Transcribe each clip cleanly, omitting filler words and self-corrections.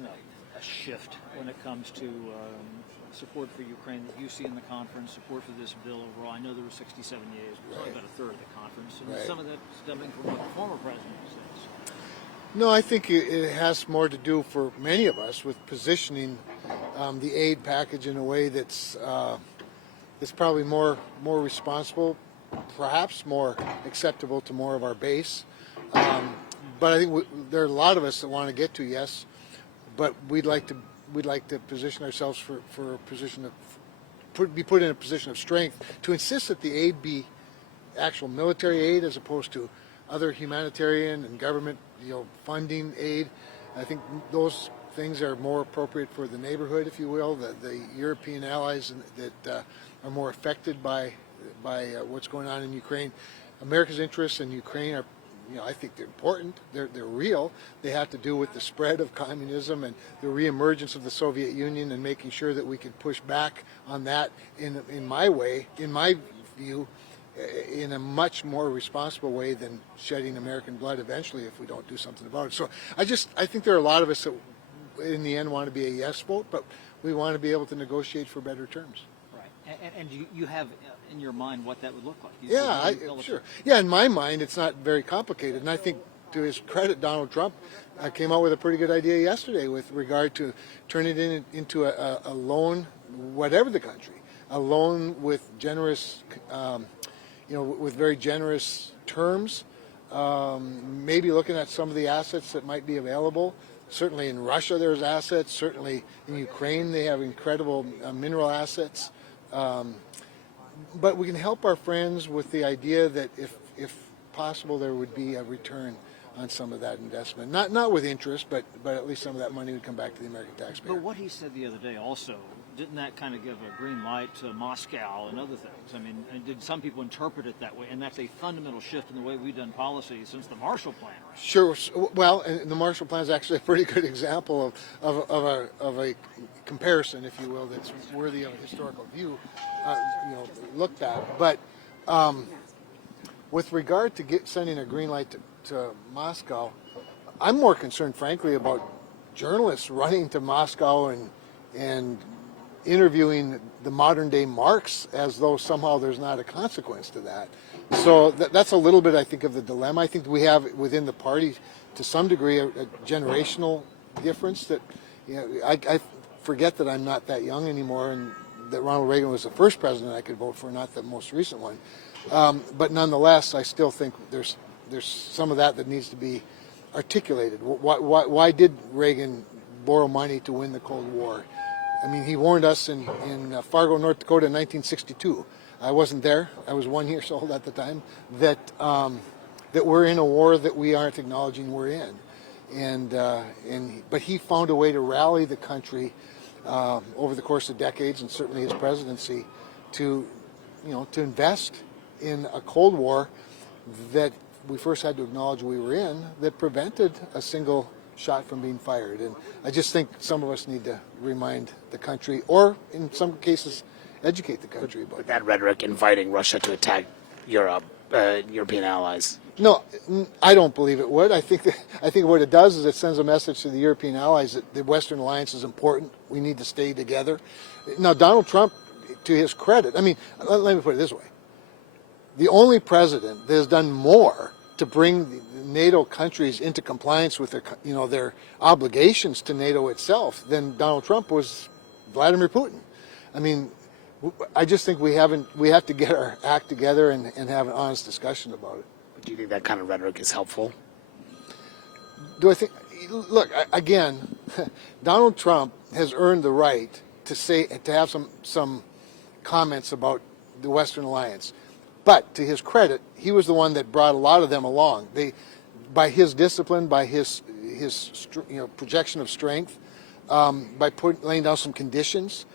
been a shift when it comes to support for Ukraine that you see in the conference, support for this bill overall? I know there were 67 yeas, but it was only about a third of the conference, and some of that stemming from what the former president says. No, I think it has more to do for many of us with positioning the aid package in a way that's probably more responsible, perhaps more acceptable to more of our base. But I think there are a lot of us that want to get to yes, but we'd like to position ourselves for a position of be put in a position of strength to insist that the aid be actual military aid as opposed to other humanitarian and government funding aid. I think those things are more appropriate for the neighborhood, if you will, the European allies that are more affected by what's going on in Ukraine. America's interests in Ukraine are, I think they're important. They're real. They have to do with the spread of communism and the reemergence of the Soviet Union and making sure that we can push back on that in my view, in a much more responsible way than shedding American blood eventually if we don't do something about it. So I think there are a lot of us that in the end want to be a yes vote, but we want to be able to negotiate for better terms. Right. And you have in your mind what that would look like? Sure. Yeah, in my mind, it's not very complicated. And I think, to his credit, Donald Trump came out with a pretty good idea yesterday with regard to turning it into a loan, whatever the country, a loan with generous, with very generous terms. Maybe looking at some of the assets that might be available. Certainly in Russia, there's assets. Certainly in Ukraine, they have incredible mineral assets. But we can help our friends with the idea that if possible, there would be a return on some of that investment. Not with interest, but at least some of that money would come back to the American taxpayer. But what he said the other day also, didn't that kind of give a green light to Moscow and other things? I mean, did some people interpret it that way? And that's a fundamental shift in the way we've done policy since the Marshall Plan, right? Sure. Well, and the Marshall Plan is actually a pretty good example of a comparison, if you will, that's worthy of a historical view, looked at. But with regard to sending a green light to Moscow, I'm more concerned, frankly, about journalists running to Moscow and interviewing the modern day Marx as though somehow there's not a consequence to that. So that's a little bit, I think, of the dilemma. I think we have within the party, to some degree, a generational difference that, I forget that I'm not that young anymore and that Ronald Reagan was the first president I could vote for, not the most recent one. But nonetheless, I still think there's some of that needs to be articulated. Why did Reagan borrow money to win the Cold War? I mean, he warned us in Fargo, North Dakota in 1962. I wasn't there. I was 1 year old at the time. That we're in a war that we aren't acknowledging we're in, but he found a way to rally the country over the course of decades, and certainly his presidency, to invest in a Cold War that we first had to acknowledge we were in, that prevented a single shot from being fired. And I just think some of us need to remind the country, or in some cases, educate the country about that rhetoric inviting Russia to attack Europe, European allies. No, I don't believe it would. I think what it does is it sends a message to the European allies that the Western alliance is important. We need to stay together. Now, Donald Trump, to his credit, I mean, let me put it this way. The only president that has done more to bring the NATO countries into compliance with their obligations to NATO itself than Donald Trump was Vladimir Putin. I mean, I just think we have to get our act together and have an honest discussion about it. But do you think that kind of rhetoric is helpful? Do I think? Look, again, Donald Trump has earned the right to have some comments about the Western alliance. But to his credit, he was the one that brought a lot of them along. By his discipline, by his projection of strength, by laying down some conditions,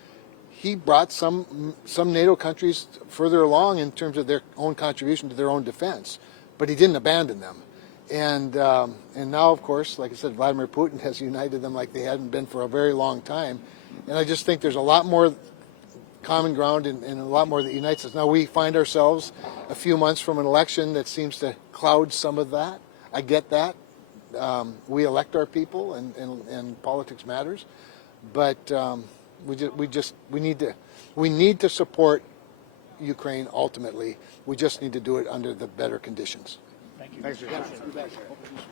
he brought some NATO countries further along in terms of their own contribution to their own defense. But he didn't abandon them. And now, of course, like I said, Vladimir Putin has united them like they hadn't been for a very long time. And I just think there's a lot more common ground and a lot more that unites us. Now, we find ourselves a few months from an election that seems to cloud some of that. I get that. we elect our people, and politics matters. But we need to support Ukraine ultimately. We just need to do it under the better conditions. Thank you. Thanks for your time.